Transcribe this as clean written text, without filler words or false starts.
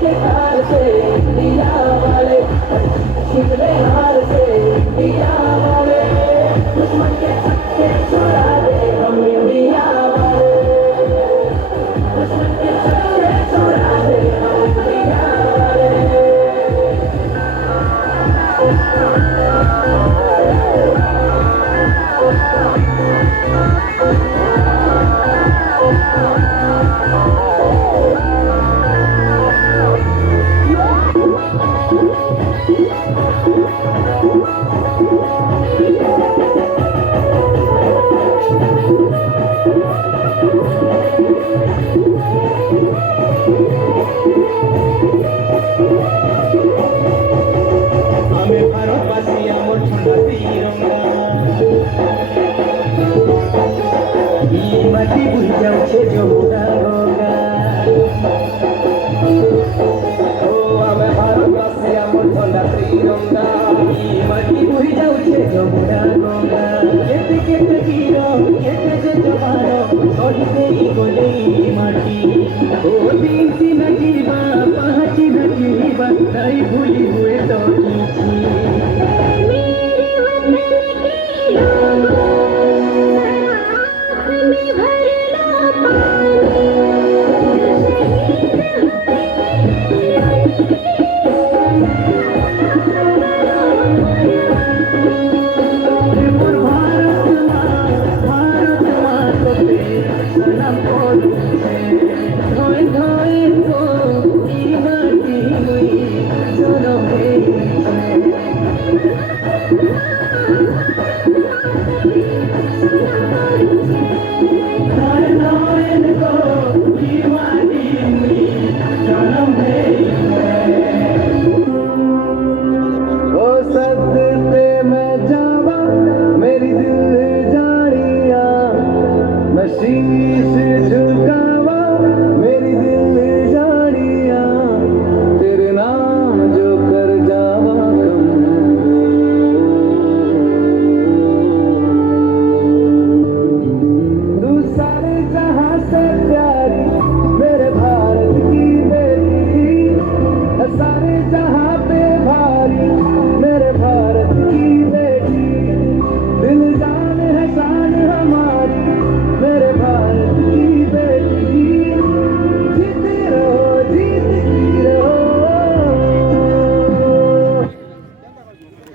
के हार से दिया वाले शिकवे हार से दिया वाले दुश्मन के छक्के छुड़ा दे हम इंडिया वाले दुश्मन के छक्के छुड़ा दे हम इंडिया वाले माटी बुझ जाऊे जोड़ा होगा ओ आमे भारतवासी आमर ठंडा त्रिरंगा माटी बुझ जाऊे जोड़ा होगा केते केते वीर केते जे जवान छोड़ी देई गले माटी ओ दिन सिना जीवा पाँच न जीवा नहीं भूली हुए तो